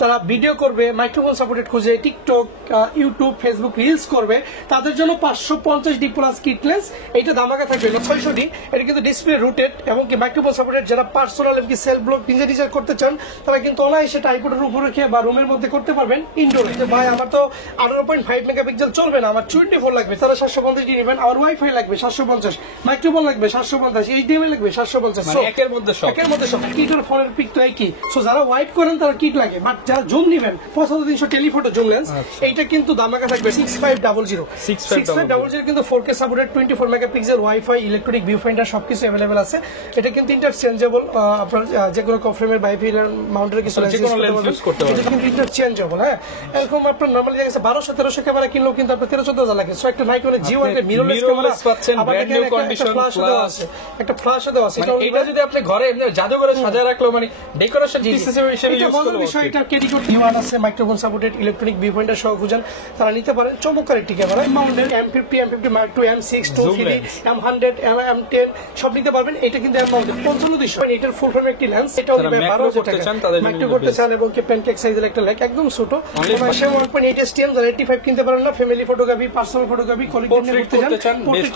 তারা ভিডিও করবে, microphone supported খুঁজে টিকটক, ইউটিউব, ফেসবুক রিলস করবে, তাদের জন্য 550D প্লাস কিট লেন্স এইটা ধামাকা থাকবে 600D। এটা কিন্তু ডিসপ্লে রুটেড এবং কি মাইক্রোফোন সাপোর্টেড। যারা পার্সোনাল এমনকি সেলফ ব্লগ নিজে করতে চান তারা কিন্তু অনায়াসে ট্রাইপডের উপর রেখে বা রুমের মধ্যে করতে পারবেন ইনডোরে। ভাই আমার তো 18.5 মেগাপিক্সেল চলবে না, আমার 24 লাগবে, তারা 750D নেবেন। আর ওয়াইফাই লাগবে 750, মাইক্রোফোন লাগবে 750, এইচডিএমআই লাগবে 750। মানে একের মধ্যে সব কিটের ফোনের পিক তো একই। সো যারা ওয়াইপ করেন তারা কিট লাগে, বাট যারা জুম নেবেন 5300 টেলিফটো জুম লেন্স, এইটা কিন্তু ধামাকা থাকবে 6500 কিন্তু 4K supported, 24 megapixel, wifi, electronic view finder সবকিছু अवेलेबल আছে। এটা কিন্তু ইন্টারচেঞ্জেবল, আপনার যে কোনো কফ্রেমের বাইফিলার মাউন্টের কিছু লেন্স ইউজ করতে পারবেন। এটা কিন্তু ইন্টারচেঞ্জেবল। হ্যাঁ, এরকম আপনার নরমালি দেখা গেছে 1200-1300 ক্যামেরা কিনলেও কিন্তু আপনার 13-14,000 লাগে। সো একটা নাইকনের G1 এর মিররলেস ক্যামেরা পাচ্ছেন, ব্র্যান্ড নিউ কন্ডিশন, একটা ফ্ল্যাশ দেওয়া আছে। এটা যদি আপনি ঘরে এমনি জাদুঘরে সাজায় রাখলেও মানে ডেকোরেশন পিস হিসেবে ইউজ করতে বিষয়টা ক্যারিকট G1 আছে, microphone supported, electronic view finder সহ খুঁজেন, তারা নিতে পারেন। চমৎকার একটি camera, mounted M50, M50 Mark II, M6, 2, 3, M100, M10 সব নিতে পারবেন। এটা কিন্তু মাউন্টেড 5500, এটার ফুল ফ্রেম একটি লেন্স। এটাও 1200 টাকা। মাইক্রো করতে চান এবং কি প্যানকেক সাইজের একটা লেক, একদম ছোট। 1.8 STM, যারা 85 কিনতে পারেন না, family photography, personal photography, quality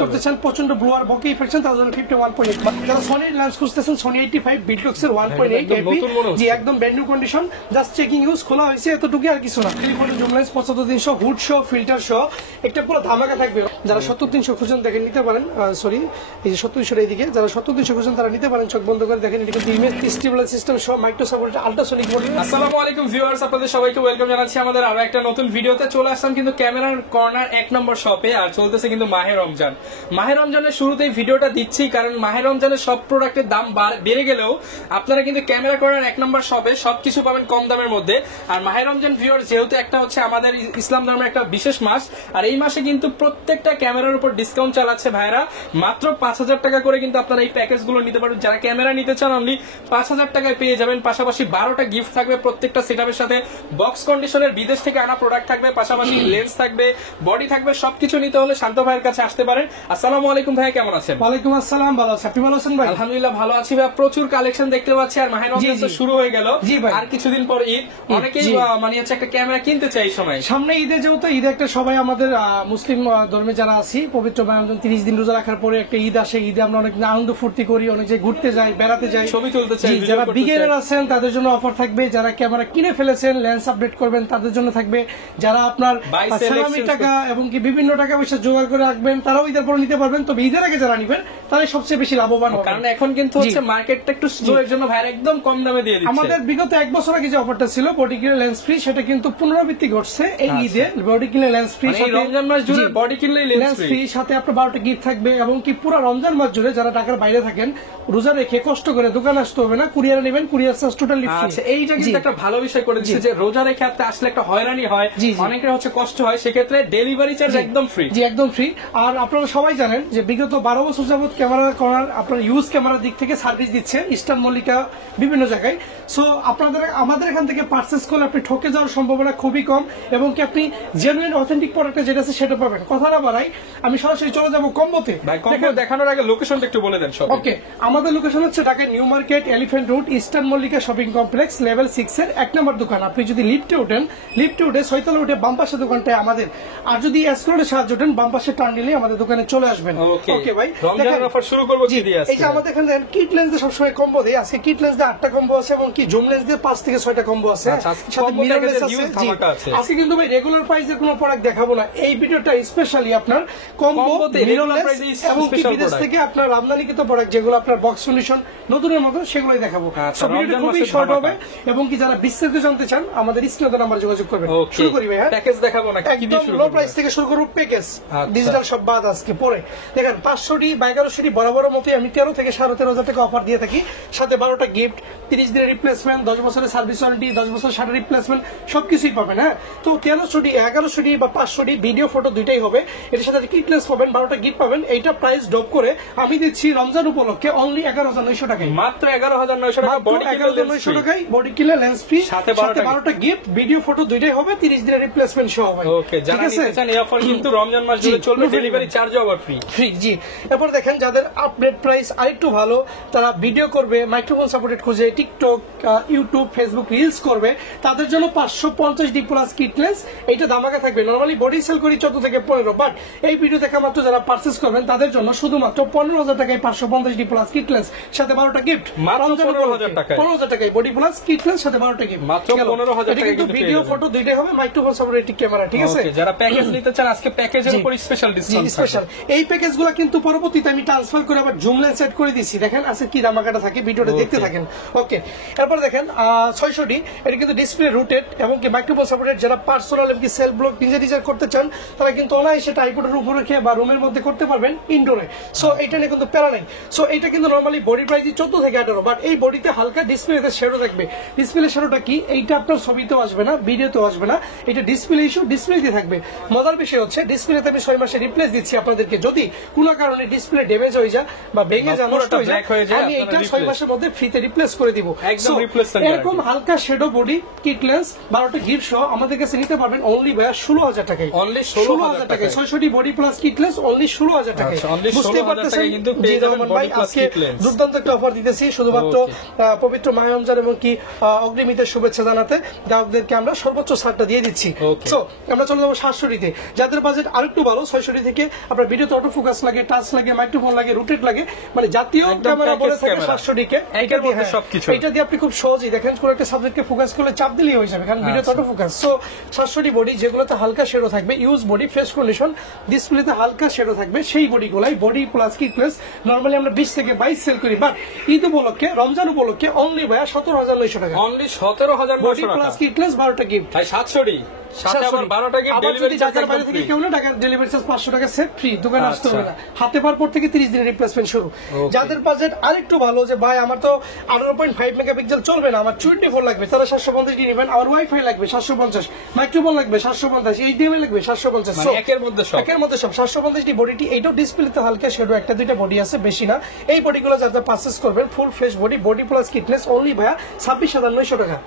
করতে চান, প্রচন্ড ব্লু আর বকে ইফেক্ট চান, তার জন্য 51.8। যারা সনির লেন্স খুঁজতেছেন, Sony 85 বিটলক্স এর 1.8 MP, জি একদম brand new condition, just checking use, খোলা হয়েছে, এতটুকু আর কিছু না। টেলিফটো জুম লেন্স 75300, হুড সহ, ফিল্টার সহ, একটা পুরো ধামাকা থাকবে। যারা 70300 খুঁজেন দেখেন নিতে পারেন, সরি এই যে 70300 এইদিকে, যারা 70300 খুঁজেন তারা নিতে পারেন, চোখ বন্ধ করে দেখেন। এটা কিন্তু ইমেজ স্টেবল সিস্টেম সহ মাইক্রো সাপোর্টেড আল্ট্রাসোনিক মডেল। আসসালামু আলাইকুম ভিউয়ার্স, আপনাদের সবাইকে ওয়েলকাম জানাচ্ছি আমাদের আরো একটা নতুন ভিডিওতে। চলে আসলাম কিন্তু ক্যামেরার কর্নার 1 নম্বর শপে, আর চলতেছে কিন্তু মাহে রমজান। মাহে রমজানের শুরুতেই ভিডিওটা দিচ্ছি কারণ মাহে রমজানের সব প্রোডাক্টের দাম বেড়ে গেলেও আপনারা কিন্তু ক্যামেরা কর্নার 1 নম্বর শপে সবকিছু পাবেন কম দামের মধ্যে। আর মাহে রমজান ভিউয়ার্স যেহেতু একটা হচ্ছে আমাদের ইসলাম ধর্মের একটা বিশেষ মাস, আর এই মাসে কিন্তু প্রত্যেকটা ক্যামেরার উপর ডিসকাউন্ট চালাচ্ছে ভাইরা। মাত্র 5000 টাকা করে কিন্তু আপনারা এই প্যাকেজ গুলো নিতে পারবেন। যারা ক্যামেরা নিতে চান অনলি 5000 টাকায় পেয়ে যাবেন। পাশাপাশি 12টা গিফট থাকবে প্রত্যেকটা সেটআপের সাথে, বক্স কন্ডিশনের বিদেশ থেকে আনা প্রোডাক্ট থাকবে, পাশাপাশি লেন্স থাকবে, বডি থাকবে। সবকিছু নিতে হলে শান্ত ভাইয়ের কাছে আসতে পারেন। আসসালামু আলাইকুম ভাই, কেমন আছেন? ওয়ালাইকুম আসসালাম, ভালো আছি, আপনি ভালো আছেন ভাই? আলহামদুলিল্লাহ ভালো আছি ভাই। প্রচুর কালেকশন দেখতে পাচ্ছি, আর মাহে রমজান তো শুরু হয়ে গেল, আর কিছুদিন পর ঈদ। অনেকেই মানে হচ্ছে একটা ক্যামেরা কিনতে চাই এই সময়, সামনে ঈদে, যেহেতু ঈদে একটা সবাই আমাদের মুসলিম ধর্মে যারা আছি, পবিত্র 30 দিন রোজা রাখার পরে একটা ঈদ আসে। ঈদে আমরা অনেক আনন্দ ফুর্তি করি, অনেক জায়গায় ঘুরতে যাই, বেড়াতে যাই, ছবি তুলতে চাই। যারা বিগিনার আছেন তাদের জন্য অফার থাকবে, যারা ক্যামেরা কিনে ফেলেছেন লেন্স আপডেট করবেন তাদের জন্য থাকবে, যারা আপনার সালামি টাকা এবং কি বিভিন্ন টাকা পয়সা জোগাড় করে রাখবেন তারাও ঈদের পরে নিতে পারবেন। তবে ঈদের আগে যারা নিবেন তারাই সবচেয়ে বেশি লাভবান হবে, কারণ এখন কিন্তু হচ্ছে মার্কেটটা একটু স্লো, এর জন্য ভাইরা একদম কম দামে দিয়ে দিচ্ছে। আমাদের বিগত 1 বছর আগে যে অফারটা ছিল বডি কিনলে লেন্স ফ্রি, সেটা কিন্তু পুনরাবৃত্তি ঘটছে এই ঈদে। বডি কিনলে লেন্স ফ্রি, রমজান মাস জুড়ে বডি কিনলে লেন্স ফ্রি, সাথে আপনার 12টা গিফট থাকবে। এবং কি পুরো রমজান মাস জুড়ে যারা ঢাকার বাইরে থাকেন, রোজা রেখে কষ্ট করে দোকানে আসতে হবে না, কুরিয়ারে নেবেন, কুরিয়ার চার্জ টোটালি ফ্রি। আচ্ছা, এইটা কিন্তু একটা ভালো বিষয় করে দিচ্ছে যে রোজা রেখে আপনি আসলে একটা হয়রানি হয়, অনেকের হচ্ছে কষ্ট হয়, সেক্ষেত্রে ডেলিভারি চার্জ একদম ফ্রি। জি একদম ফ্রি। আর আপনারা সবাই জানেন যে বিগত 12 বছর যাবত ক্যামেরা করার আপনার ইউজ ক্যামেরার দিক থেকে সার্ভিস দিচ্ছে ইস্টার্ন মল্লিকা বিভিন্ন জায়গায়। সো আপনাদের আমাদের এখান থেকে পারচেস করলে আপনি ঠকে যাওয়ার সম্ভাবনা খুবই কম, এবং কি আপনি জেনুইন অথেন্টিক প্রোডাক্ট যেটা আছে সেটা পাবেন। কথা না বাড়াই, আমি সরাসরি চলে যাবো কম্বোতে। দেখানোর আগে লোকেশনটা একটু বলে দেন। ওকে, আমাদের লোকেশন হচ্ছে Dhaka new market, elephant road, eastern Mallika shopping complex, level 6 এর 1 নম্বর দোকান। আপনি যদি লিফটে ওঠেন, লিফটে উঠে 6 তলা উঠে বাম পাশে দোকানটায় আমাদের, আর যদি এসক্লোরে সাহায্য ওঠেন বাম পাশে টার্ন নিলে আমাদের দোকানে চলে আসবেন। ওকে ভাই, রমজানের অফার শুরু করব কি দিয়ে? এই যে আমাদের এখানে কিট লেন্স দিয়ে সবসময় কম্বো দেই। আজকে কিট লেন্স দিয়ে 8টা কম্বো আছে, এবং কি জুম লেন্স দিয়ে 5 থেকে 6টা কম্বো আছে, সাথে মিরর লেন্স আছে। আজকে কিন্তু ভাই রেগুলার প্রাইসের কোনো প্রোডাক্ট দেখাবো না, এই ভিডিওটা স্পেশালি আপনার কম্বোতে মিরর লেন্স এবং কি বিদেশ থেকে আপনার আমদানিকৃত প্রোডাক্ট যেগুলো আপনার বক্স কন্ডিশন নতুনের মতো সেগুলোই দেখাবো। সব ভিডিওটা খুবই শর্ট হবে, এবং কি যারা বিস্তারিত জানতে চান আমাদের স্ক্রিনে নাম্বার যোগাযোগ করবেন। শুরু করি ভাই। প্যাকেজ দেখাবো না, কি দিয়ে শুরু করব? লো প্রাইস থেকে শুরু করব, প্যাকেজ ডিজিটাল সব বাদ আজকে পরে দেখেন। 500D বা 1100D বরাবর মতোই আমি 13 থেকে 13.5 টাকা অফার দিয়ে থাকি, সাথে 12টা গিফট, 30 দিনের রিপ্লেসমেন্ট, 10 বছরের সার্ভিস ওয়ারেন্টি, 10 বছর শাটার রিপ্লেসমেন্ট, সবকিছুই পাবেন। হ্যাঁ, তো 1300D 1100D বা 500D ভিডিও ফটো দুইটাই হবে, এর সাথে কিট লেন্স পাবেন, 12টা গিফট পাবেন। এইটা প্রাইস ড্রপ করে আমি দিচ্ছি রমজান উপলক্ষে অনলি 11900 টাকায়, মাত্র 11900 টাকা, বডি কিনলে 11900 টাকায় বডি কিনলে লেন্স ফ্রি, সাথে 12টা গিফট, ভিডিও ফটো দুইটাই হবে, 30 দিনের রিপ্লেসমেন্ট সহ হবে। ওকে, যারা নিতে চান এই অফার কিন্তু রমজান মাস জুড়ে চলবে, ডেলিভারি চার্জও আবার ফ্রি। জি। এরপর দেখেন যাদের আপডেট প্রাইস আরেকটু ভালো, তারা ভিডিও করবে, মাইক্রোফোন সাপোর্টেড খুঁজে টিকটক, ইউটিউব, ফেসবুক রিলস করবে তাদের জন্য 550 ডি প্লাস কিট লেন্স, এইটা দামাকা থাকবে। নরমালি বডি সেল করি 14 থেকে 15, বাট এই ভিডিও দেখা মাত্র যারা পারচেজ করবেন তাদের জন্য শুধুমাত্র 15,000 টাকায় 550 ডি প্লাস কিট লেন্স সাথে 12টা গিফট। মাত্র 15,000 টাকায় 15,000 টাকায় বডি প্লাস কিট লেন্স সাথে 12টা গিফট, মাত্র 15,000 টাকায় কিন্তু ভিডিও ফটো দুইটাই হবে, মাইক্রোফোন সাপোর্টেড ক্যামেরা, ঠিক আছে? যারা প্যাকেজ নিতে চান আজকে প্যাকেজের উপর স্পেশাল ডিসকাউন্ট স্পেশাল এই প্যাকেজগুলো কিন্তু পরবর্তীতে আমি ট্রান্সফার করে আবার জুম লেন্স সেট করে দিচ্ছি। দেখেন আছে কি দামাকাটা থাকে, ভিডিওটা দেখতে থাকেন। ওকে, এরপর দেখেন 600D, এটা কিন্তু ডিসপ্লে রুটেড এবং কি মাইক্রোফোন সাপোর্টেড। যারা পার্সোনাল এবং কি সেলফ ব্লক ডিজাইন করতে চান তারা কিন্তু অনায়াসে ট্রাইপডের উপর রেখে বা রুমের মধ্যে করতে পারবেন ইনডোরে। সো এটা নিয়ে কিন্তু প্যারা নাই। সো এটা কিন্তু নরমালি বডি প্রাইস 14 থেকে 18, বাট এই বডিতে হালকা ডিসপ্লেতে শ্যাডো থাকবে। ডিসপ্লে শ্যাডোটা কি, এইটা আপনার ছবিতেও আসবে না, ভিডিওতেও আসবে না, এটা ডিসপ্লে ইস্যু ডিসপ্লেতে থাকবে। মজার বিষয় হচ্ছে ডিসপ্লেতে আমি 6 মাসে রিপ্লেস দিচ্ছি আপনাদেরকে। যদি কোনো কারণে ডিসপ্লে ড্যামেজ হয়ে যায় বা ভেঙে যায়, নষ্ট হয়ে যায়, আমি এটা 6 মাসের মধ্যে ফ্রিতে রিপ্লেস করে দিব। একদম রিপ্লেস। এরকম হালকা শ্যাডো বডি কিট লেন্স 12টা গিফট সহ আমাদের কাছে নিতে পারবেন অনলি ভাইয়া 16,000 টাকায়। অনলি 16,000 টাকায় 600D body plus kit lens only 16,000 টাকায়। বুঝতে পারতেছেন কিন্তু পেয়ে যাবেন বডি প্লাস কিট লেন্স। দুর্দান্ত একটা অফার দিতেছি শুধুমাত্র পবিত্র মাহে রমজান এবং কি অগ্রিমিতের শুভেচ্ছা জানাতে গ্রাহকদেরকে আমরা সর্বোচ্চ ছাড়টা দিয়ে দিচ্ছি। সো আমরা চলে যাবো 700D তে। যাদের বাজেট আরেকটু ভালো, 600D থেকে আপনার ভিডিওতে অটো ফোকাস লাগে, টাচ লাগে, মাইক্রোফোন লাগে, রুটেড লাগে, মানে জাতীয় ক্যামেরা বলে থাকে 700D কে। এটা দিয়ে আপনি খুব সহজেই দেখেন কোন একটা সাবজেক্টকে ফোকাস করলে চাপ দিলেই হয়ে যাবে, কারণ ভিডিওতে auto focus. So 700D body যেগুলোতে হালকা শেডো থাকবে, ইউজ বডি, ফ্রেশ কন্ডিশন, ডিসপ্লেতে হালকা শেডো থাকবে, সেই বডিগুলাই body plus kit lens normally আমরা 20 থেকে 22 সেল করি, বাট ঈদ উপলক্ষে, রমজান উপলক্ষে অনলি ভাইয়া 17,900 টাকা। Only 17,900 body plus kit lens 12টা গিফট। ভাই 700D সাথে আবার 12টা গিফট, ডেলিভারি চার্জ একদম ফ্রি। কেউ না টাকা ডেলিভারি চার্জ 500 টাকা সেট ফ্রি, দোকানে আসতে হবে না। হাতে পাওয়ার পর থেকে 30 দিনের রিপ্লেসমেন্ট শুরু। যাদের বাজেট আরেকটু ভালো, যে ভাই আমার তো 18.5 মেগাপিক্সেল চলবে না, আমার 24 লাগবে, তারা 750 নেবেন। আর ওয়াইফাই লাগবে 750, মাইক্রোফোন লাগবে 750, এইচডিএমআই লাগবে 750, মানে একের মধ্যে সব 750 বডিটি। এইটাও ডিসপ্লেতে হালকা শেডো, একটা দুইটা বডি আছে, বেশি না। এই বডিগুলো যারা পারচেজ করবেন full fresh body, body plus kit lens only ভাইয়া 26,900 টাকা।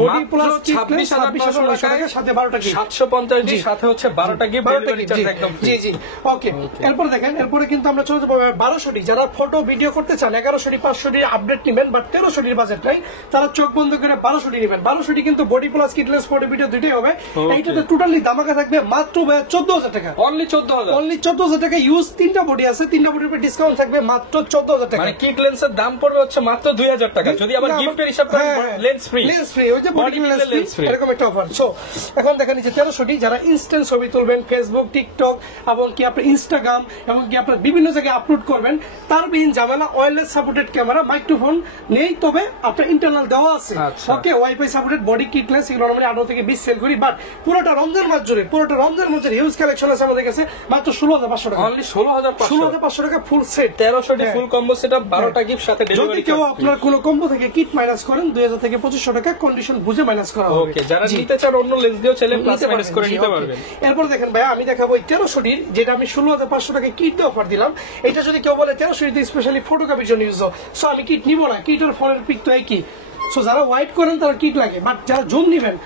বডি প্লাস 26,900 টাকা সাথে 12টা গিফট। 750 জি, সাথে হচ্ছে 12টা গিফট, ডেলিভারি চার্জ একদম ফ্রি। জি জি, ওকে। এরপর দেখেন, এরপরে কিন্তু আমরা চলে যাব 1200D। যারা ফটো ভিডিও করতে চান 1100D 500D আপডেট নেবেন, বাট 1300D বাজেট নাই, তারা চোখ বন্ধ করে 1200D নেবেন। 1200D কিন্তু বডি প্লাস কিটলেস ফটো ভিডিও দুইটাই হবে। এইটাতে টোটালি দামাকা থাকবে মাত্র 14,000 টাকা। অনলি 14,000, অনলি 14,000 টাকা। ইউজ 3টা বডি আছে, 3টা বডির উপর ডিসকাউন্ট থাকবে মাত্র 14,000 টাকা। মানে কিট লেন্সের দাম পড়বে হচ্ছে মাত্র 2,000 টাকা, যদি আবার গিফটের হিসাব করেন লেন্স ফ্রি। লেন্স ফ্রি, ওই যে বডি লেন্স ফ্রি, এরকম একটা অফার। সো এখন দেখেন নিচে 1300D, যারা ইনস্ট্যান্ট ছবি তুলবেন ফেসবুক, টিকটক এবং কি আপনার ইনস্টাগ্রাম এবং কি আপনার বিভিন্ন জায়গায় আপলোড করবেন, তার বিহীন ঝামেলা, ওয়্যারলেস সাপোর্টেড ক্যামেরা, মাইক্রোফোন নেই, তবে আপনার ইন্টারনাল দেওয়া আছে। ওকে, ওয়াইফাই সাপোর্টেড বডি কিটলেস, এগুলো নরমালি 18 থেকে 20 সেল করি, বাট পুরোটা রমজান মাস জুড়ে, পুরোটা রমজান মাসের হিউজ কালেকশন আছে আমাদের কাছে, মাত্র 16,500 টাকা। অনলি 16,500 টাকা full set. 1300D full combo setup, 12টা গিফট সাথে ডেলিভারি যদি কেউ আপনার কোনো কম্বো থেকে কিট মাইনাস করেন 2,000 থেকে 2,500 টাকা কন্ডিশন বুঝে মাইনাস করা হবে। ওকে, যারা নিতে চান অন্য লেন্স দিয়েও চাইলে প্লাস মাইনাস করে নিতে পারবেন। এরপর দেখেন ভাই, আমি দেখাবো 1300D, যেটা আমি 16,500 টাকা কিট দিয়ে অফার দিলাম। এটা যদি কেউ বলে 1300D স্পেশালি ফটোগ্রাফির জন্য ইউজ, সো আমি কিট নিব না, কিটের ফোনের পিক তো একই। সো যারা হোয়াইট করেন তারা কিট লাগে, বাট যারা জুম নিবেন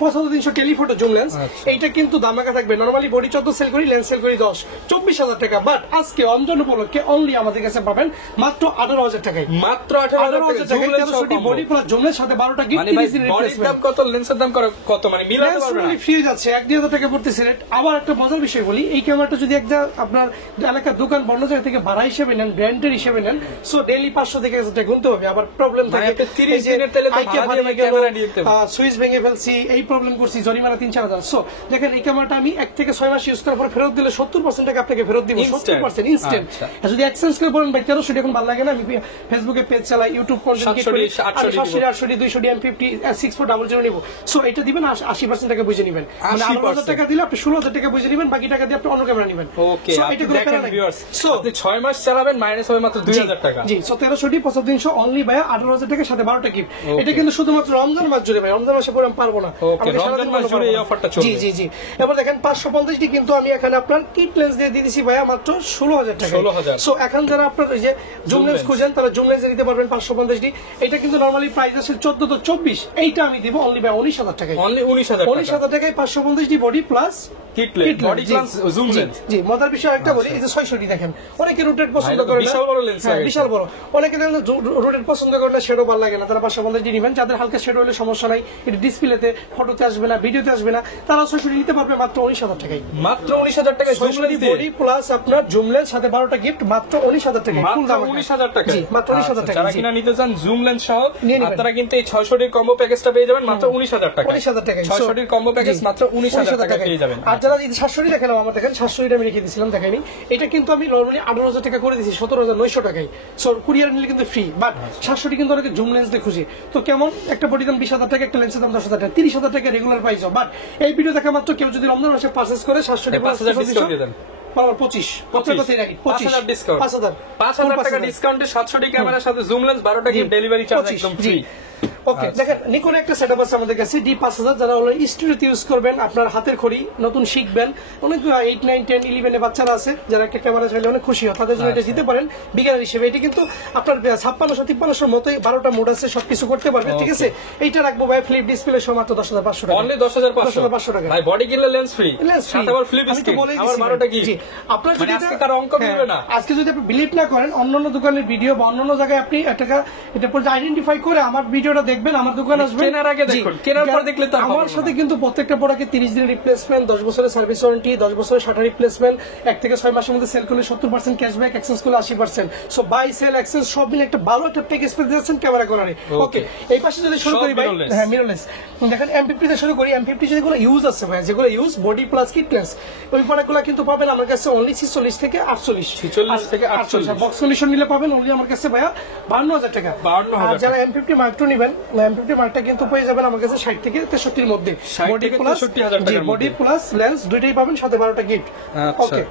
5,300 টেলিফটো জুম লেন্স, এইটা কিন্তু দামাকা থাকবে। নরমালি বডি 14 সেল করি, লেন্স সেল করি 10, 24,000 টাকা, বাট আজকে রমজান উপলক্ষে অনলি আমাদের কাছে পাবেন মাত্র 18,000 টাকায়। মাত্র 18,000 টাকায় 1300D body plus zoom lens সাথে 12টা গিফট। মানে ভাই বডির দাম কত, লেন্সের দাম কত, মানে মিলাতে পারবেন না, ফ্রি যাচ্ছে 1-2,000 টাকা পড়তেছে রেট। আবার একটা মজার বিষয় বলি, এই ক্যামেরাটা যদি একটা আপনার এলাকার দোকান বন্ধ জায়গা থেকে ভাড়া হিসেবে নেন, ব্র্যান্ডের হিসেবে নেন, সো ডেইলি 500 থেকে 1000 টাকা গুনতে হবে। আবার প্রবলেম থাকে, 30 দিনের তেলে তো ভাড়া দিয়ে ক্যামেরা নিতে হবে, সুইচ ভেঙে ফেলছি, এই প্রবলেম করছি, জরিমানা 3-4 সো দেখেন এই ক্যামেরাটা আমি 1 থেকে 6 মাস ইউজ করার পর ফেরত দিলে 70% টাকা আপনাকে ফেরত দিব। 70% ইনস্ট্যান্ট। যদি এক্সচেঞ্জ করে বলেন ভাই 1300 এখন ভালো লাগে না, আমি ফেসবুকে পেজ চালাই, ইউটিউব কন্টেন্ট করি, 800 200 M50 6400 নিব, সো এটা দিবেন 80% টাকা বুঝে নেবেন। মানে 18,000 টাকা দিলে আপনি 16,000 টাকা বুঝে নেবেন, বাকি টাকা দিয়ে আপনি অন্য ক্যামেরা নেবেন। ওকে, আপনি দেখেন ভিউয়ার্স, সো আপনি 6 মাস চালাবেন, মাইনাস হবে মাত্র 2,000 টাকা। জি, সো 1300 5,300 অনলি ভাই 18,000 টাকার সাথে 12টা গিফট। এটা কিন্তু শুধুমাত্র রমজান মাস জুড়ে ভাই, রমজান মাসে পরে আমি পারবো না। না। Okay, আমাকে রমজান সারাদিন মাস বলতে জুড়ে এই পারবো না। অফারটা চলবে। জি জি জি। এবার দেখেন 550টি কিন্তু আমি এখানে আপনার কিট লেন্স দিয়ে দিয়েছি ভাইয়া মাত্র 16,000 টাকা। 16,000 সো এখন যারা আপনার এই যে জুম লেন্স খুঁজেন তারা জুম লেন্স নিতে পারবেন 550টি। এটা কিন্তু নরমালি প্রাইস আছে 14 তো 24, এইটা আমি দিব অনলি ভাই 19,000 টাকায়। অনলি 19,000 টাকা 19,000 টাকায় 550টি body plus kit lens body plus zoom lens. জি মজার বিষয় একটা বলি, এই যে 600টি দেখেন, অনেকে রোটেট পছন্দ ভাই, করে না, বিশাল বড় lens হ্যাঁ, লাগাইছে। বিশাল বড়। অনেকে দেখেন রোটেট পছন্দ করে না, শ্যাডো ভালো লাগে না, তারা 550টি নেবেন। যাদের হালকা শ্যাডো হলে সমস্যা নাই, এটা ডিসপ্লেতে ফটোতে আসবে না, ভিডিওতে আসবে না, তারা 600টি নিতে পারবে মাত্র 19,000 টাকায়। মাত্র 19,000 টাকায় জুম লেন্স দিয়ে বডি প্লাস আপনার জুম লেন্স সাথে 12টা গিফট মাত্র 19,000 টাকায়। ফুল মাত্র দাম 19,000 টাকা। জি মাত্র 19,000 টাকা। যারা কিনা নিতে চান জুম লেন্স সহ নিয়ে নিবেন। আপনারা কিন্তু এই 600টির কম্বো প্যাকেজটা পেয়ে যাবেন মাত্র 19,000 টাকা। 19,000 টাকায় 600টির কম্বো প্যাকেজ মাত্র 19,000 টাকা পেয়ে যাবেন। আর যারা এই 700টি দেখেন আমার দেখেন 700টি আমি রেখে দিয়েছিলাম দেখাইনি, এটা কিন্তু আমি নরমালি 18,000 টাকা করে দিয়েছি 17,900 টাকায়। সো কুরিয়ার নিলে কিন্তু ফ্রি, বাট 700টি কিন্তু অনেকে জুম লেন্স দিয়ে খুঁজি। তো কেমন একটা বডি দাম 20,000 টাকা, একটা লেন্সের দাম 10,000 টাকা, 30,000 টাকা রেগুলার প্রাইস। বাট এই ভিডিও দেখা মাত্র কেউ যদি রমজান মাসে পারচেজ করে 700টি 5,000 ডিসকাউন্ট দিয়ে দেন। 25 5,000 ডিসকাউন্ট 5,000 টাকা ডিসকাউন্টে 700টি ক্যামেরার সাথে জুম লেন্স 12টা কি ডেলিভারি চার্জ একদম ফ্রি। ওকে দেখেন নিকন একটা সেটআপ আছে আমাদের কাছে D5000, যারা অলরেডি স্টুডিওতে ইউজ করবেন, আপনার হাতের খড়ি নতুন শিখবেন, অনেক 8 9 10 11 এর বাচ্চারা আছে যারা একটা ক্যামেরা চাইলে অনেক খুশি হয়, তাদের জন্য এটা দিতে পারেন বিজ্ঞানের হিসেবে। এটা কিন্তু আপনার 56-53 মতোই 12টা মোড আছে, সবকিছু করতে পারবে, ঠিক আছে। এইটা রাখবো ভাই ফ্লিপ ডিসপ্লে সহ মাত্র 10,500 টাকা। অনলি 10,500 টাকা ভাই, বডি কিনলে লেন্স ফ্রি, লেন্স ফ্রি। সাথে আবার ফ্লিপ আমি তো স্ক্রিন, বলেই আবার দিছি 12টা কি জি। আপনার মানে যদি আজকে এটা- কারো অঙ্ক মিলবে না। আজকে যদি আপনি বিলিভ না করেন, অন্যান্য দোকানের ভিডিও বা অন্যান্য জায়গায় আপনি এটা পর্যন্ত আইডেন্টিফাই করে আমার ভিডিওটা দেখবেন, আমার দোকানে আসবেন, কেনার আগে দেখুন, কেনার পর দেখলে তো আর আমার হবে না। সাথে কিন্তু প্রত্যেকটা প্রোডাক্টে 30 দিনের রিপ্লেসমেন্ট, 10 বছরের সার্ভিস ওয়ারেন্টি, 10 বছরের শাটার রিপ্লেসমেন্ট, 1 থেকে 6 মাসের মধ্যে সেল করলে 70% ক্যাশব্যাক, এক্সচেঞ্জ করলে 80%। সো বাই সেল এক্সচেঞ্জ সব মিলে একটা ভালো একটা প্যাকেজ পেয়ে যাচ্ছেন ক্যামেরা করারে। ওকে এই পাশে যদি শুরু সব করি ভাই, mirrorless। হ্যাঁ মিররলেস দেখেন M50 তে শুরু করি। M50 যেগুলো ইউজ আছে ভাই, যেগুলো use body plus kit lens, ওই প্রোডাক্টগুলো কিন্তু পাবেন আমার কাছে অনলি 46 থেকে 48, 46 থেকে 48 বক্স সলিউশন নিলে পাবেন অনলি আমার কাছে ভাইয়া 52,000 টাকা। 52,000 আর যারা M50 Mark II নেবেন, M50 Mark টা কিন্তু পেয়ে যাবেন আমার কাছে 60 থেকে 63 মধ্যে। 60 থেকে 63,000 টাকার বডি মধ্যে। প্লাস লেন্স দুইটাই পাবেন, সাথে 12টা গিফট। আচ্ছা। ওকে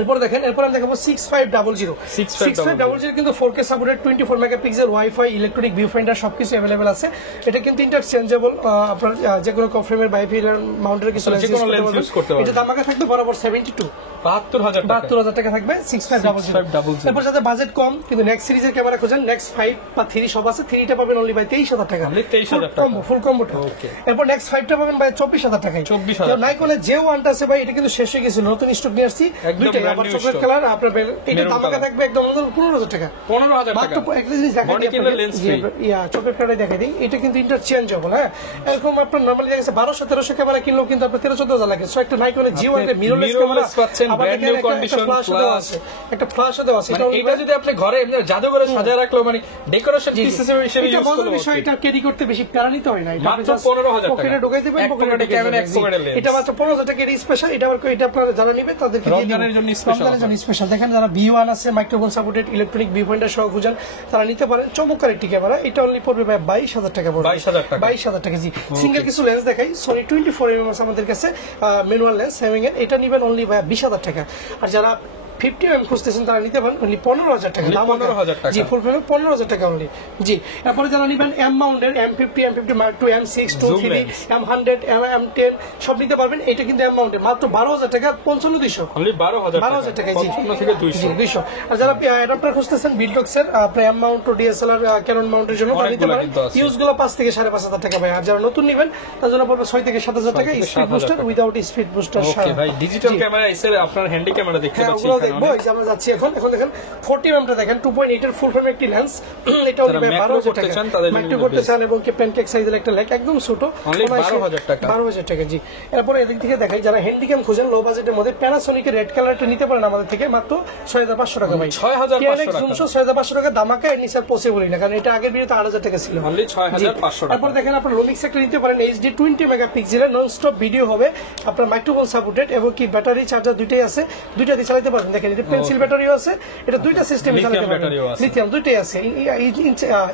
এরপর দেখেন, এরপর আমি দেখাবো 6500 6500 কিন্তু 4K supported, 24 megapixel, wifi, electronic view finder সবকিছু অ্যাভেলেবেল আছে। এটা কিন্তু ইন্টারচেঞ্জেবল, আপনার যে কোনো কফ্রেমের বাইফিলার মাউন্টের কিছু লেন্স যে কোনো lens use করতে পারবেন। এটা দামাকা থাকবে বরাবর 72 72,000 টাকা। 72,000 টাকা থাকবে 6500। এরপর যাদের বাজেট কম কিন্তু নেক্সট সিরিজের ক্যামেরা খোঁজেন, নেক্সট 5 বা 3 সব আছে, 3টা পাবেন অনলি বাই 23,000 টাকা। Only 23,000 টাকা। ফুল কম্বোটা। Okay. এরপর নেক্সট 5টা পাবেন ভাই 24,000 টাকায়। 24,000 নাইকনের যে ওয়ানটা আছে ভাই, এটা কিন্তু শেষ হয়ে গেছে, নতুন স্টক নিয়ে আসছি একদম দুইটাই, brand আবার new চকলেট stock। কালার আপনার এটা Maroon দামাকা color। থাকবে একদম 15,000 টাকা। 15,000 টাকা। মাত্র একটা জিনিস দেখাই Body দিই কিনলে আপনাকে। lens জি, free। চকলেট কালার দেখাই দিই, এটা কিন্তু ইন্টারচেঞ্জেবল। হ্যাঁ এরকম আপনার নরমালি দেখা গেছে 1200-1300 ক্যামেরা কিনলেও কিন্তু আপনার 13-14,000 লাগে। সো একটা নাইকনের জি ওয়ান মিররলেস ক্যামেরা পাচ্ছেন, আবার brand দেখেন new condition, ফ্ল্যাশ দেওয়া plus। আছে, একটা ফ্ল্যাশ দেওয়া আছে। মানে এটা যদি আপনি ঘরে এমনি জাদুঘরে সাজায় রাখলো, মানে ডেকোরেশন পিস হিসেবে এটা ইউজ মজার করতে বিষয়, এটা ক্যারি করতে বেশি প্যারা নিতে হয় না। এটা মাত্র আপনি just 15,000 টাকা। পকেটে ঢুকাই দিবেন, এক পকেটে পকেটে ঢুকে ক্যামেরা, যাবে। এক পকেটে lens। এটা মাত্র 15,000 টাকা। এর স্পেশাল, এটা আবার এটা আপনারা যারা নেবে তাদেরকে দিয়ে দিব। রমজানের জন্য special রমজানের জন্য স্পেশাল। দেখেন যারা V1 আছে, microphone supported, electronic view pointer সহ খুঁজেন, তারা নিতে পারেন। চমৎকার একটি ক্যামেরা, এটা অনলি পড়বে ভাই 22,000 টাকা পড়বে। 22,000 টাকা। 22,000 টাকা জি। সিঙ্গেল কিছু লেন্স দেখাই, সনি 24mm আছে আমাদের কাছে, ম্যানুয়াল লেন্স হ্যাভিং এর, এটা নিবেন অনলি ভাই 20,000 টাকা। আর যারা 50mm খুঁজতেছেন তারা নিতে পারেন অনলি 15,000 টাকা। Only 15,000 টাকা। জি ফুল ফ্রেমে 15,000 টাকা অনলি। জি এরপরে যারা নিবেন M মাউন্টের M50 Mark II, M6 2 Zoom 3 lens। M100 M10 সব নিতে পারবেন। এটা কিন্তু M মাউন্টের মাত্র 12,000 টাকা, 55,200। অনলি 12,000 12,000 টাকা জি। 55 থেকে 200। 200। আর যারা অ্যাডাপ্টার খুঁজতেছেন বিলটক্সের, আপনার M মাউন্ট ও DSLR ক্যানন মাউন্টের জন্য তারা নিতে অনেকগুলো পারেন। কিন্তু আছে। ইউজ গুলো 5 থেকে 5,500 টাকা ভাই। আর যারা নতুন নিবেন তার জন্য পড়বে 6 থেকে 7,000 টাকা, 6 থেকে স্পিড 7,000 বুস্টার টাকা। Without speed booster. ওকে ভাই, ডিজিটাল ক্যামেরা এসে আপনার হ্যান্ডি ক্যামেরা দেখতে হ্যাঁ পাচ্ছি ওগুলো এখানে দেখবো। অনেক। এই যে আমরা যাচ্ছি এখন দেখেন 40mm টা দেখেন, 2.8 এর ফুল ফ্রেম একটি লেন্স, এটা যারা macro 12,000 করতে টাকা। চান তাদের জন্য ম্যাক্রো করতে best। চান এবং কি প্যানকেক সাইজের একটা লেক একদম ছোট, Only 12,000 টাকা। 12,000 টাকা জি। এরপরে এদিক থেকে দেখাই, যারা হ্যান্ডিক্যাম খুঁজেন লো বাজেটের মধ্যে, প্যানাসোনিকের রেড কালারটা নিতে পারেন আমাদের থেকে মাত্র 6,500 টাকা ভাই। 6,500 টাকা। 6,500 টাকা দামাকা, এর নিচে পসিবলই না, কারণ এটা আগের ভিডিওতে 8,000 টাকা ছিল। অনলি 6,500 টাকা। তারপর দেখেন আপনার রোমিক্স একটা নিতে পারেন, HD 20 মেগাপিক্সেলের নন স্টপ ভিডিও হবে, আপনার মাইক্রোফোন সাপোর্টেড এবং কি ব্যাটারি চার্জার দুইটাই আছে, দুইটা দিয়ে চালাতে পারবেন। দেখেন এটা পেন্সিল ব্যাটারিও আছে, এটা দুইটা সিস্টেম লিথিয়াম দুইটাই আছে,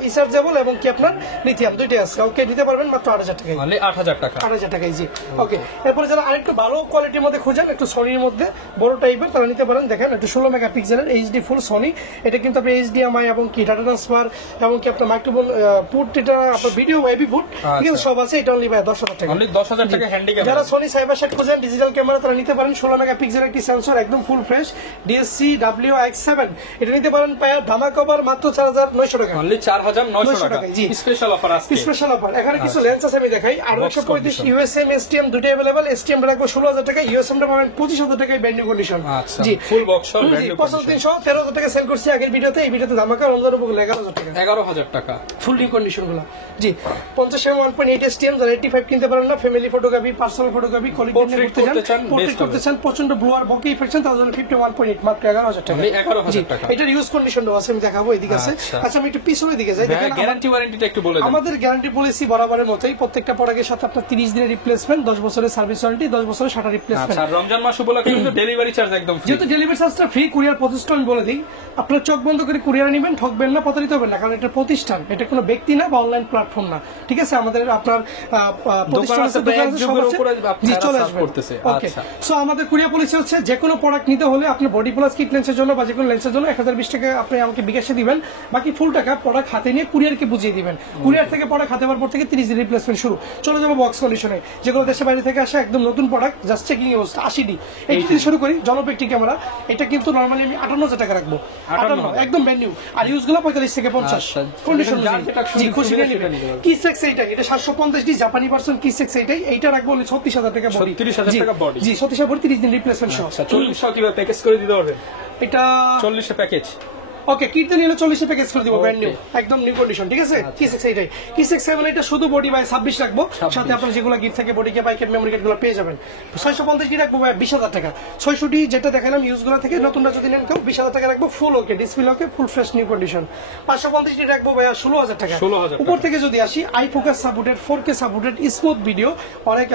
রিচার্জেবল এবং কি আপনার লিথিয়াম দুইটাই আছে। ওকে দিতে পারবেন মাত্র 8,000 টাকায়, মানে 8,000 টাকা, 8,000 টাকায় জি। ওকে এরপরে যারা আরেকটু ভালো কোয়ালিটির মধ্যে খোঁজেন, একটু সনির মধ্যে বড় টাইপের, তারা নিতে পারেন। দেখেন একটু 16 মেগাপিক্সেলের এইচডি ফুল সনি, এটা কিন্তু আপনি এইচডিএমআই এবং কি ডাটা ট্রান্সফার এবং কি আপনার মাইক্রোফোন পুট, এটা আপনার ভিডিও ওয়েবি পুট কিন্তু সব আছে। এটা অনলি 10,000 টাকা, অনলি 10,000 টাকা হ্যান্ডি ক্যামেরা। যারা সনি সাইবার শেট খোঁজেন ডিজিটাল ক্যামেরা, তারা নিতে পারেন 16 মেগাপিক্সেলের একটি সেন্সর, একদম ফুল ফ্রেশ DSC WX7, এটা নিতে পারেন পায়া ধামা কভার মাত্র 4,900 টাকা, অনলি 4,900 টাকা জি। স্পেশাল অফার আছে, স্পেশাল অফার। এখানে কিছু লেন্স আছে আমি দেখাই, আর 135 USM STM দুটো अवेलेबल। STM রাখবো 16,000 টাকা, USM টা পাবেন 25,000 টাকায় ব্র্যান্ড নিউ কন্ডিশন জি, ফুল বক্স সহ ব্র্যান্ড নিউ 13,000 টাকা সেল করছি আগের ভিডিওতে, এই ভিডিওতে ধামাকা রমজান উপলক্ষে 11,000 টাকা, 11,000 টাকা ফুল নিউ কন্ডিশন গুলো জি। 50 1.8 STM, যারা 85 কিনতে পারেন না, family photography, personal photography, quality করতে চান, পোর্ট্রেট করতে চান, প্রচন্ড ব্লুয়ার বকে ইফেক্ট চান, তাহলে 51.8 মাত্র 11,000 টাকা, 11,000 টাকা। এটার ইউজ কন্ডিশন আছে আমি দেখাবো, এদিকে আছে। আচ্ছা আমি একটু পিছনের দিকে যাই, দেখেন গ্যারান্টি ওয়ারেন্টিটা একটু বলে দেন। আমাদের গ্যারান্টি পলিসি বরাবরের মতোই, প্রত্যেকটা প্রোডাক্টের সাথে আপনার 30 দিনের রিপ্লেসমেন্ট, 10 বছরের সার্ভিস ওয়ারেন্টি, 10 বছরের শাটার রিপ্লেসমেন্ট। আচ্ছা রমজান মাস উপলক্ষে কিন্তু ডেলিভারি চার্জ একদম ফ্রি, যেহেতু ডেলিভারি চার্জটা ফ্রি, কুরিয়ার প্রতিষ্ঠান আমি বলে দিই, আপনার চোখ বন্ধ করে কুরিয়ার নেবেন, ঠকবেন না, প্রতারিত হবেন না, কারণ এটা প্রতিষ্ঠান, এটা কোনো ব্যক্তি না বা অনলাইন প্ল্যাটফর্ম না, ঠিক আছে। আমাদের আপনার প্রতিষ্ঠান আছে, দোকান আছে, সব আছে, চলে আসবে। ওকে সো আমাদের কুরিয়ার পলিসি হচ্ছে যে কোনো প্রোডাক্ট নিতে হলে আপনার বডি প্লাস কিট লেন্সের জন্য বা যে কোনো লেন্সের জন্য 1020 টাকা আপনি আমাকে বিকাশে দিবেন, বাকি ফুল টাকা প্রোডাক্ট হাতে নিয়ে কুরিয়ারকে বুঝিয়ে দিবেন। কুরিয়ার থেকে প্রোডাক্ট হাতে পাওয়ার পর থেকে 30 দিন রিপ্লেসমেন্ট শুরু, চলে যাবো বক্স কন্ডিশনে, যেগুলো দেশে বাইরে থেকে আসে একদম নতুন product, just checking use 80D। এই থেকে শুরু করি জনপ্রিয় একটি ক্যামেরা, এটা কিন্তু নরমালি আমি 58,000 টাকা রাখবো, 58 একদম ব্র্যান্ড নিউ, আর ইউজ গুলো 45 থেকে 50 কন্ডিশন জি, খুশি নিয়ে নেবেন। কিসেক্স এইটা 750D জাপানি ভার্সন কিসেক্স এইটা রাখবো 36,000 টাকা বডি, 36,000 টাকা বডি জি, 36,000 বডি, 30 দিন রিপ্লেসমেন্ট সহ। 40 কিভাবে প্যাকেজ করে দিতে পারবে, এটা 40 এ প্যাকেজ ওকে, কিটতে নিলে 40 প্যাকেজ করে দিব, ব্র্যান্ড নিউ একদম নিউ কন্ডিশন, ঠিক আছে। কিসেক্স এইটাই, কিসেক্স 7 এটা শুধু বডি বাই 26 রাখবো, সাথে আপনার যেগুলো গিফট থাকে বডি কে বাইকেট মেমরি কার্ড গুলো পেয়ে যাবেন। 650D রাখবো ভাই 20,000 টাকা, 600D যেটা দেখালাম ইউজ গুলো থেকে নতুনটা যদি নেন কেউ 20,000 টাকা রাখবো, full okay display okay, full fresh new condition. 550D রাখবো ভাই 16,000 টাকা। উপর থেকে যদি আসি eye focus supported, 4K supported smooth video, অনেক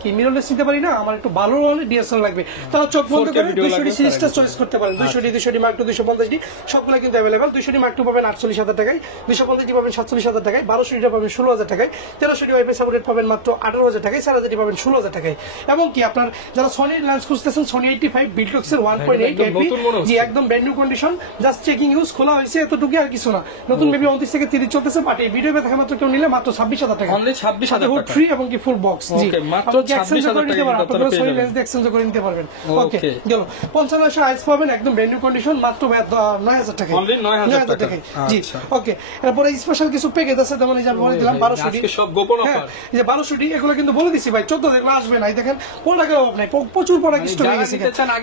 কি মিররলেস নিতে পারি না, আমার একটু ভালো হলে DSLR লাগবে, তাহলে চোখ বন্ধ করে 200D সিরিজটা চয়েস করতে পারেন। 200D Mark II 250D সবগুলো কিন্তু अवेलेबल। 200D Mark II পাবেন 48,000 টাকায়, 250D পাবেন 47,000 টাকায়, 1200D পাবেন 16,000 টাকায়, 1300D ওয়াইফাই সাপোর্টেড পাবেন মাত্র 18,000 টাকায়, 4,000D পাবেন 16,000 টাকায়। এবং কি আপনার যারা সনির লেন্স খুঁজতেছেন, সনি 85 বিটলক্সের 1.8 MP জি, একদম brand new condition, just checking use, খোলা হয়েছে এতটুকু আর কিছু না, নতুন মেবি 29 থেকে 30 চলতেছে, বাট এই ভিডিও দেখা মাত্র কেউ নিলে মাত্র 26,000 টাকা, অনলি 26,000 টাকা ফ্রি এবং কি ফুল বক্স জি, মাত্র 26,000 টাকা আপনারা সনি লেন্স এক্সচেঞ্জ করে নিতে পারবেন। ওকে গেল 5500 আইস পাবেন একদম ব্র্যান্ড নিউ কন্ডিশন, মাত্র 9,000 টাকা, অনলি 9,000 টাকা জি। ওকে এরপরে স্পেশাল কিছু প্যাকেজ আছে, যেমন এই যে বলে দিলাম 1200D, আজকে সব গোপন অফার, এই যে 1200D এগুলো কিন্তু বলে দিছি ভাই, 14 এগুলো আসবে না, এই দেখেন প্রোডাক্টের অভাব নাই, প্রচুর প্রোডাক্ট স্টক হয়ে গেছে,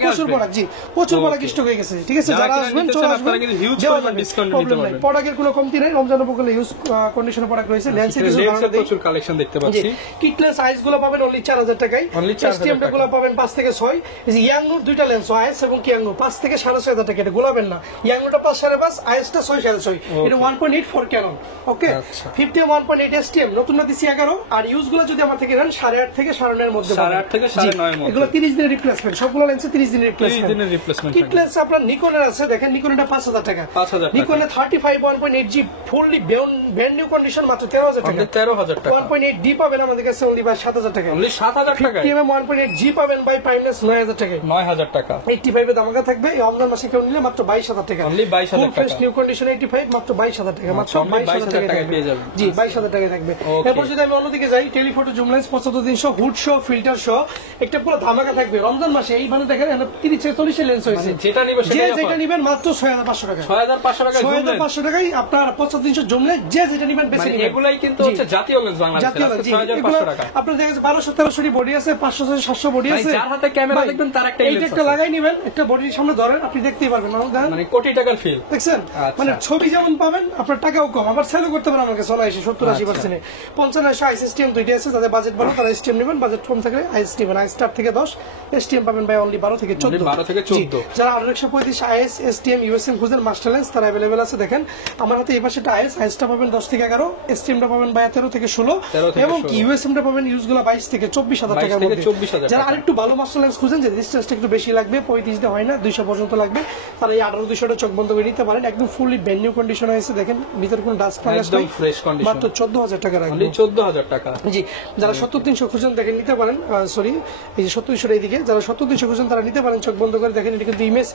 প্রচুর প্রোডাক্ট জি, প্রচুর প্রোডাক্ট স্টক হয়ে গেছে, ঠিক আছে। যারা আসবেন চলে আসবেন, আপনারা কিন্তু হিউজ পরিমাণ ডিসকাউন্ট নিতে পারবেন, প্রোডাক্টের কোনো কমতি নাই, রমজান উপলক্ষে ইউজ কন্ডিশনের প্রোডাক্ট রয়েছে। লেন্সের প্রচুর কালেকশন দেখতে পাচ্ছি, কিটলেস সাইজ গুলো পাবেন অনলি 4,000 টাকায়, STM গুলো পাবেন 5 থেকে 6, এই যে ইয়াংনুর দুইটা লেন্স আইএস এবং কিয়াংনু 5 থেকে 6,500 টাকা, এটা গোলাবেন না, ইয়াংনুটা 5 5.5, আইএসটা 6 6.5, এটা 1.8 for Canon ওকে। 50 1.8 STM নতুন না দিছি 11, আর ইউজ গুলো যদি আমার থেকে নেন 8.5 থেকে 9.5 এর মধ্যে, 8.5 থেকে 9.5 এর মধ্যে, এগুলো 30 দিনের রিপ্লেসমেন্ট, সবগুলো লেন্সে 30 দিনের রিপ্লেসমেন্ট। কিটলেস আপনার নিকনের আছে, দেখেন নিকনটা 5,000 টাকা, নিকনে 35 1.8G fully brand new condition মাত্র 13,000 টাকা, 13,000 টাকা। 1.8D পাবেন আমাদের কাছে অনলি বাই 7,000 টাকা, অনলি 7,000 টাকা। 50mm 1.8G পাবেন বাই প্রাইমলেস 9,000 টাকা, 9,000 টাকা। 85 এ দামাকা থাকবে, এই রমজান মাসে কেউ নিলে মাত্র 22,000 টাকা, অনলি 22,000 টাকা, ফ্রেশ নিউ কন্ডিশন 85 মাত্র 22,000 টাকা, মাত্র 22,000 টাকা পেয়ে যাবেন জি, 22,000 টাকা থাকবে। এরপর যদি আমি অন্যদিকে যাই, telephoto zoom lens 75-300 hood show filter show একটা পুরো ধামাকা থাকবে রমজান মাসে। এইখানে দেখেন 30-40 লেন্স হয়েছে, যেটা নিবে যেটা নিবেন মাত্র 6,500 টাকা, 6,500 টাকা, 6,500 টাকায় আপনার 75-300 জুম লেন্স যেটা নিবেন বেশি নিবেন, এগুলাই কিন্তু হচ্ছে জাতীয় লেন্স বাংলাদেশে 6,500 টাকা। আপনার দেখা যাচ্ছে 1200-1300 বডি আছে, 500-700 বডি আছে, যার হাতে ক্যামেরা দেখবেন তার একটা একটা লাগাই নিবেন, একটা বডির সামনে ধরেন আপনি দেখতেই পারবেন, মানে কোটি টাকা টাকার ফিল দেখছেন আচ্ছা। মানে ছবি যেমন পাবেন আপনার টাকাও কম, আবার সেলও করতে পারেন আমার কাছে 70-80%। 50 আইএসটিএম দুইটা আছে, তাদের বাজেট ভালো তারা এসটিএম নেবেন, বাজেট কম থাকলে আইএস নেবেন। আইএস স্টার থেকে 10, এসটিএম পাবেন ভাই অনলি 12 থেকে 14। 12 থেকে 14 যারা 18135 আইএস এসটিএম ইউএসএম খুঁজেন মাস্টার লেন্স তারা अवेलेबल আছে। দেখেন আমার হাতে এই পাশেটা আইএসটা পাবেন 10 থেকে 11, এসটিএমটা পাবেন ভাই 13 থেকে 16, এবং কি ইউএসএমটা পাবেন ইউজগুলো 22 থেকে 24,000 টাকার মধ্যে। 24,000 যারা আরেকটু ভালো মাস্টার লেন্স খুঁজেন যে ডিসটেন্সটা একটু বেশি লাগবে, 35 দিয়ে হয় না, 200 পর্যন্ত লাগবে, তারা এই 18-200টা চোখ বন্ধ করে নিতে পারেন। একদম ফুললি ব্র্যান্ড নিউ কন্ডিশন হয়েছে, দেখেন ভিতর কোনো ডাস্ট ফাঙ্গাস একদম নাই, ফ্রেশ কন্ডিশন, মাত্র 14,000 টাকা রাখবেন। অনলি 14,000 টাকা। জি, যারা 70-300 খুঁজেন দেখেন নিতে পারেন, সরি এই যে 70-300 এইদিকে, যারা 70-300 খুঁজেন তারা নিতে পারেন চোখ বন্ধ করে। দেখেন এটা কিন্তু ইমেজ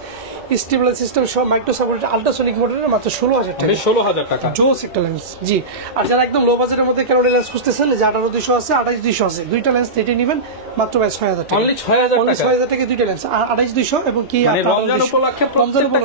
স্টেবলাইজ সিস্টেম সহ মাইক্রো সাপোর্টেড আল্ট্রাসোনিক মোটরের মাত্র 16,000 টাকা, 16,000 টাকা জোস একটা লেন্স। জি, আর যারা একদম লো বাজেটের মধ্যে ক্যানোলা লেন্স খুঁজতেছেন যে 18-200 আছে 28-200 আছে, দুইটা লেন্স যেটা নেবেন মাত্র 6,000 টাকা, অনলি 6,000 টাকা, 6,000 টাকা দুইটা লেন্স, 28-200 এবং কি মানে রমজান উপলক্ষে প্রত্যেকটা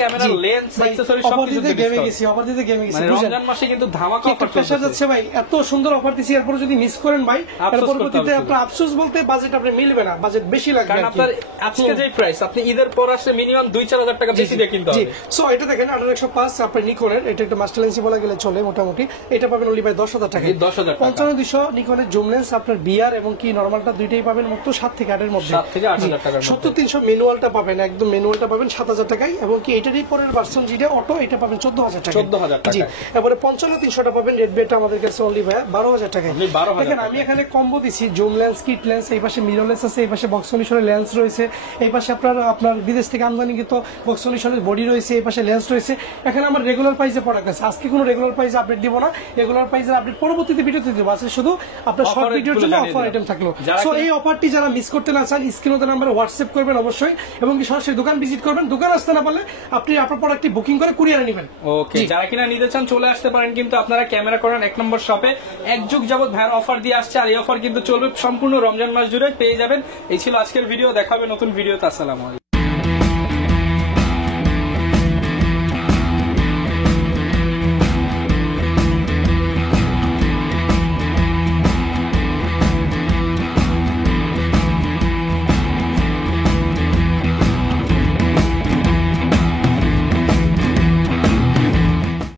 ক্যামেরা লেন্স অ্যাকসেসরিজ সবকিছু গেমে গেছি, অফার দিতে গেমে গেছি। মানে রমজান মাসে কিন্তু ধামাকা অফার প্রেসার যাচ্ছে ভাই, এত সুন্দর অফার দিছি, এরপর যদি মিস করেন ভাই এর পরবর্তীতে আপনার আফসোস বলতে বাজেট আপনি মিলবে না, বাজেট বেশি লাগবে। কারণ আপনার আজকে যে প্রাইস আপনি ঈদের পর আসলে মিনিমাম 2-4,000 টাকা বেশি দিয়ে কিনতে হবে। সো এটা দেখেন 1805 আপনার নিকনের, এটা একটা মাস্টার লেন্স বলা গেলে চলে মোটামুটি, এটা পাবেন অনলি ভাই 10,000 টাকা। 10,000 টাকা 55-200 নিকনের জুম লেন্স আপনার বিআর এবং কি নরমালটা দুইটাই পাবেন মাত্র 7 থেকে 8 এর মধ্যে, 7 থেকে 8,000 টাকার মধ্যে। 70-300 ম্যানুয়ালটা পাবেন, একদম ম্যানুয়ালটা পাবেন 7,000 টাকায়, এবং কি এটারই পরের ভার্সন যেটা অটো এটা পাবেন 14,000 টাকা। 14,000 টাকা। জি, এবারে 55-300টা পাবেন রেড বেটা আমাদের কাছে অনলি ভাই 12,000 টাকায়। 12,000 দেখেন আমি এখানে কম্বো দিছি, জুম লেন্স, কিট লেন্স, এই পাশে মিরর লেন্স আছে, এই পাশে বক্স সলিউশনের লেন্স রয়েছে, এই পাশে আপনার বিদেশ থেকে আমদানিকৃত বক্স সলিউশনের বডি রয়েছে, এই পাশে লেন্স রয়েছে। এখানে আমার রেগুলার প্রাইসে প্রোডাক্ট আছে, আজকে কোনো রেগুলার প্রাইসে আপডেট দিব না, রেগুলার প্রাইসের আপডেট পরবর্তীতে ভিডিওতে দিব, আছে শুধু আপনার শর্ট ভিডিওর জন্য অফার আইটেম থাকলো। সো এই অফারটি যারা মিস করতে না চান স্ক্রিনে নাম্বারে হোয়াটসঅ্যাপ করবেন অবশ্যই, এবং কি সরাসরি দোকান ভিজিট করবেন, দোকান আসতে না পারলে আপনি আপনার প্রোডাক্টটি বুকিং করে কুরিয়ারে নেবেন। ওকে, যারা কিনা নিতে চান চলে আসতে পারেন, কিন্তু আপনারা ক্যামেরা করেন 1 নম্বর শপে। এক যুগ যাবত ভাইয়ের অফার দিয়ে আসছে, আর এই অফার কিন্তু চলবে সম্পূর্ণ রমজান মাস জুড়ে, পেয়ে যাবেন। এই ছিল আজকের ভিডিও, দেখাবে নতুন ভিডিওতে। আসসালামু আলাইকুম।